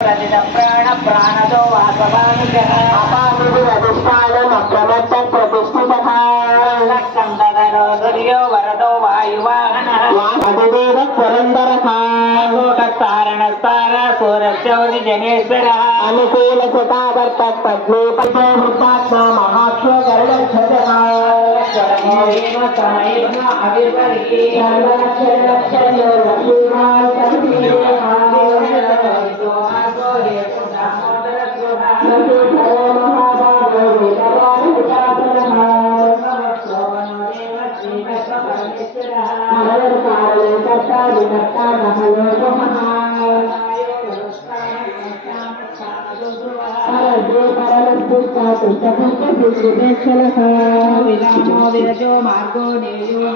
प्राण प्राणदो वासवानुजः स्कंदधरो वरदो वायुवाहनः लोकतारणस्तार सूरक्षौरि जनेश्वरः अनुकूल सतावर्तत्पद्मे पद्मवृत्तात्मा महाक्षो गरुडध्वजः समयेन अविर्वरिः विराजो मार्गो नेयो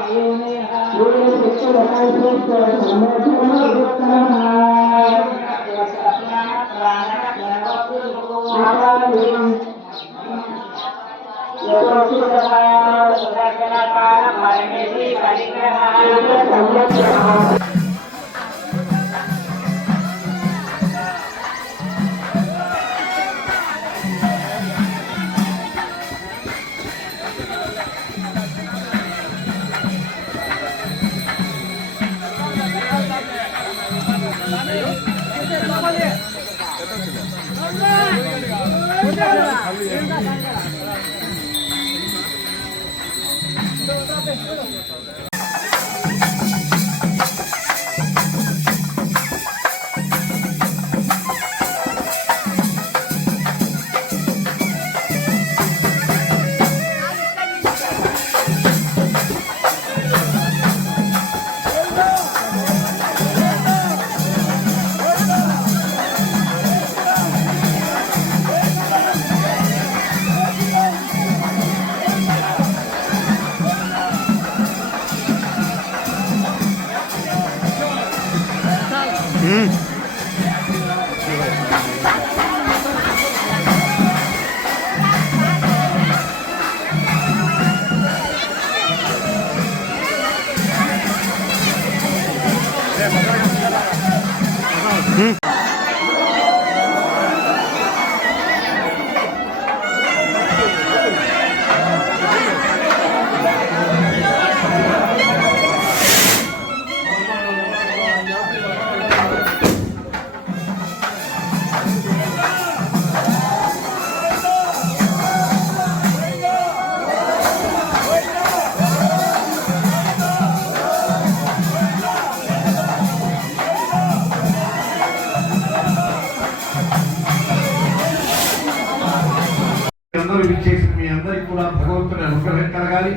మీ అందరికి కూడా భగవంతుని అనుగ్రహం కలగాలి.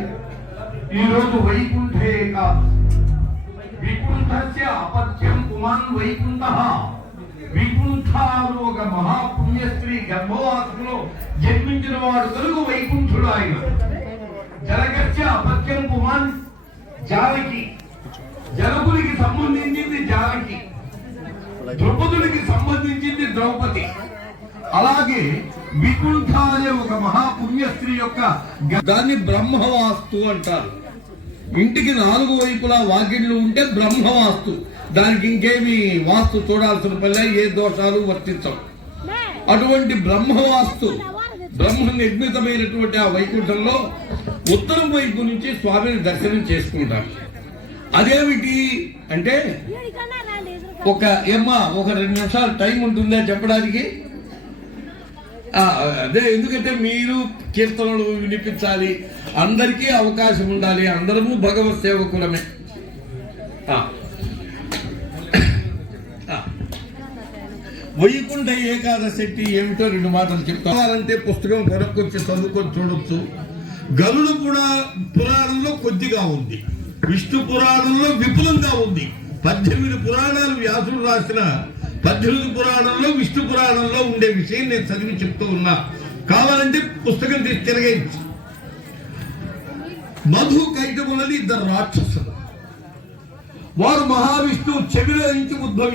ఈ రోజు వైకుంఠే వికుంఠస్య అపత్యం పుమాన్ వైకుంఠః వికుంఠారోగ మహాపుణ్యశ్రీ గర్భవాసంలో జన్మించిన వాడు కలుగు వైకుంఠుడు ఆయన. జనకస్య అపత్యం పుమాన్ జానకి, జనకునికి సంబంధించింది జానకి, ద్రౌపదునికి సంబంధించింది ద్రౌపది. అలాగే వికుంఠ అనే ఒక మహాపుణ్యస్త్రీ యొక్క దాన్ని బ్రహ్మవాస్తు అంటారు. ఇంటికి 4 వైపులా వాకిళ్లు ఉంటే బ్రహ్మవాస్తు. దానికి ఇంకేమి వాస్తు చూడాల్సిన పని, ఏ దోషాలు వర్తించవు. అటువంటి బ్రహ్మవాస్తు, బ్రహ్మ నిర్మితమైనటువంటి ఆ వైకుంఠంలో ఉత్తరం వైపు నుంచి స్వామిని దర్శనం చేసుకుంటారు. అదేమిటి అంటే ఒక 2 నిమిషాలు టైం ఉంటుందా చెప్పడానికి? అదే, ఎందుకంటే మీరు కీర్తనలు వినిపించాలి, అందరికీ అవకాశం ఉండాలి, అందరము భగవత్ సేవకులమే. వైకుంఠ ఏకాదశి ఏమిటో 2 మాటలు చెప్తారంటే పుస్తకం కొనుక్కొచ్చి చదువుకొని చూడొచ్చు. గరుడ పురాణంలో కొద్దిగా ఉంది, విష్ణు పురాణంలో విపులంగా ఉంది. 18 పురాణాలు వ్యాసుడు రాసిన 18 పురాణంలో విష్ణు పురాణంలో ఉండే విషయం నేను చదివి చెప్తూ ఉన్నా. కావాలంటే పుస్తకం తీసి తిరగేయచ్చు. మధు కైటములని 2 రాక్షసులు. వారు మహావిష్ణువు చెవిలో నుంచి ఉద్భవి